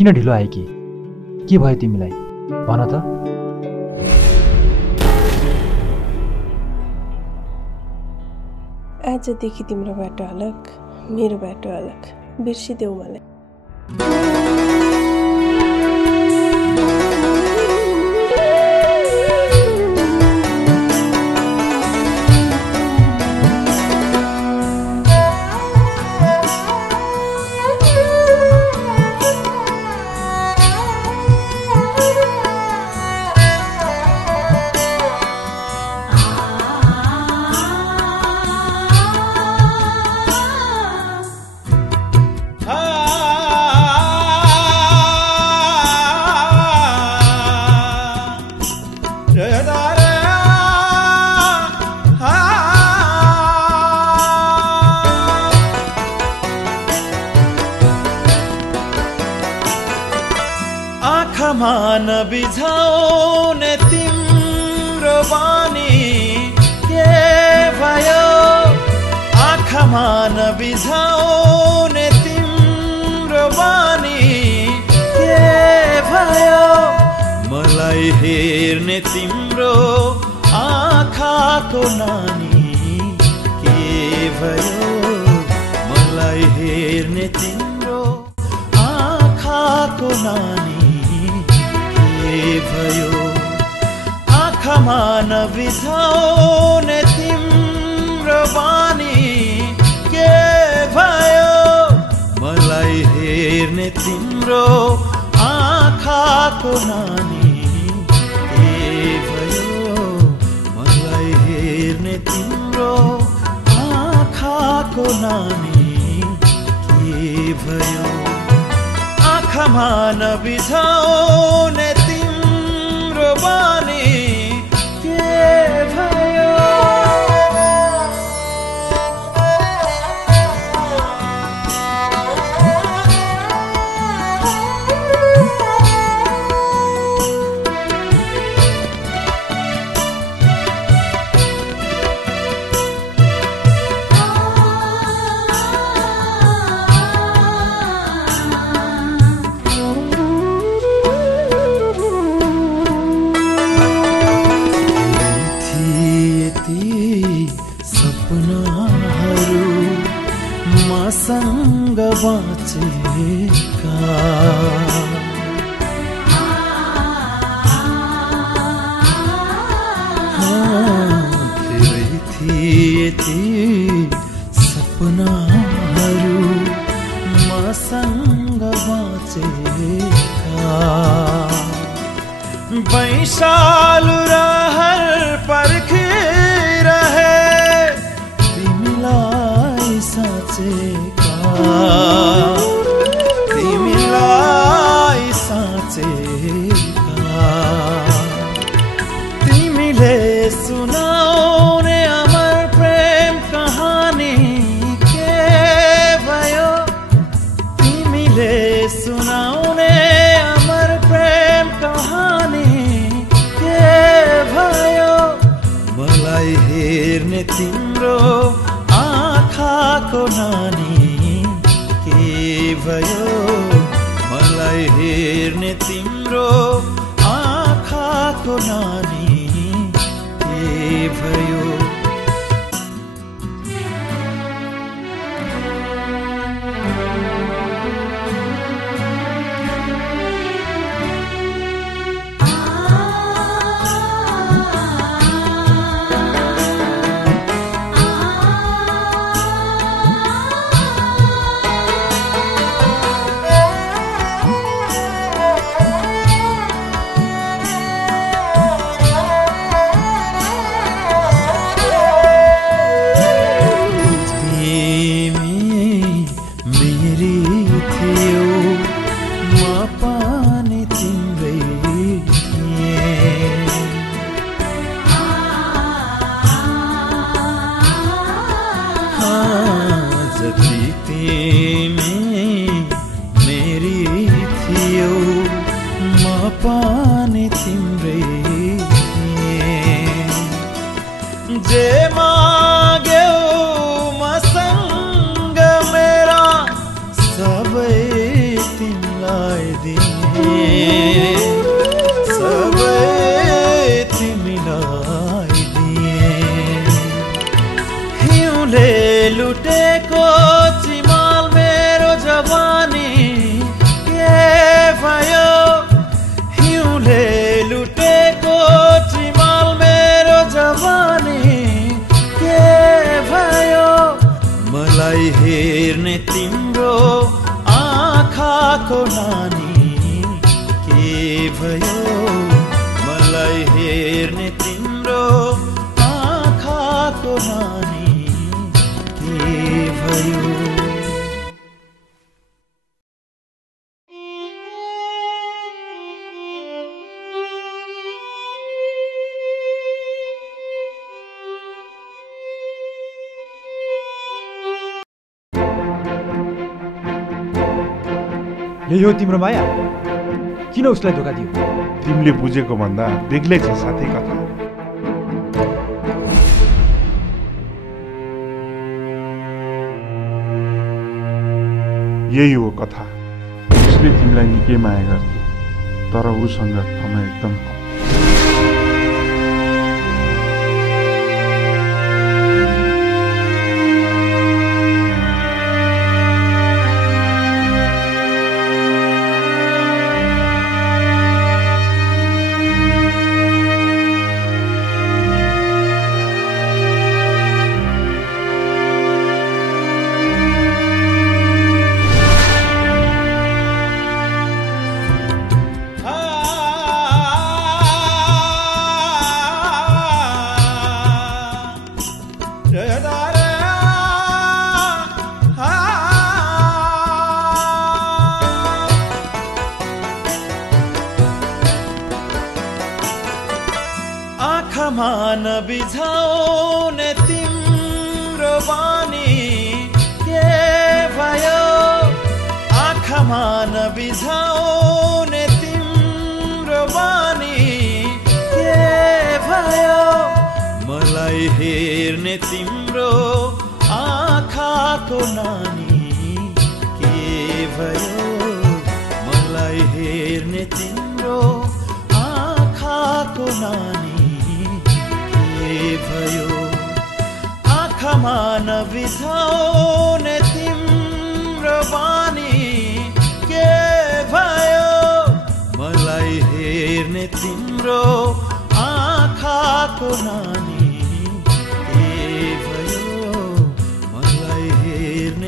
किन ढिलो आएकी? के भयो तिमीलाई? भन त। आजदेखि तिम्रो बाटो अलग, मेरो बाटो अलग। बिर्सिदेऊ मलाई। नबिझाउने तिम्रो बानी के भयो? आँखामा नबिझाउने तिम्रो बानी के भयो? मलाई हेर्ने तिम्रो आँखाको नानी के भयो? मलाई हेर्ने तिम्रो आँखाको नानी भयो? आँखामा नबिझाउने तिम्रो बानी के भयो? मलाई हेर्ने तिम्रो आँखाको नानी के भयो? मलाई हेर्ने तिम्रो आँखाको नानी के भयो? आँखामा नबिझाउने बानी के भयो? सँग बाँचेका धेरै थिए ती सपनाहरू मसँग बाँचेका। वैशालु रहर पर्खिरहे तिमीलाई साँचेका, तिमीलाई साँचेका। तिमीले सुनाउने अमर प्रेम कहानी के भयो? तिमीले सुनाउने अमर प्रेम कहानी के भयो? मलाई हेर्ने तिम्रो आँखाको नानी के भयो? मलाई हेर्ने तिम्रो आँखाको नानी के भयो? पाने तिम्रै जे माग्यौ मसँग मेरा सबै तिमीलाई लुटेको चिमाल मेरो जवानी के भयो हिउँले लुटेको चिमाल मेरो जवानी के भयो मलाई हेर्ने तिम्रो आँखाको नानी के भयो मलाई हेर्ने तिम्रो आँखाको नानी के भयो यही हो तिम्रो माया किन उसलाई धोका दियो तिमीले बुझेको भन्दा बेग्लै छ साथै कथा यही हो कथा उसले तिमीलाई निकै माया गर्थे तर उसँग समय एकदम कम नबिझाउने तिम्रो बानी के भयो आँखामा नबिझाउने तिम्रो बानी के भयो मलाई हेर्ने तिम्रो आँखाको नानी के भयो मलाई हेर्ने तिम्रो आँखाको नानी भयो आँखामा नबिझाउने तिम्रो बानी के भयो मलाई हेर्ने तिम्रो आँखाको नानी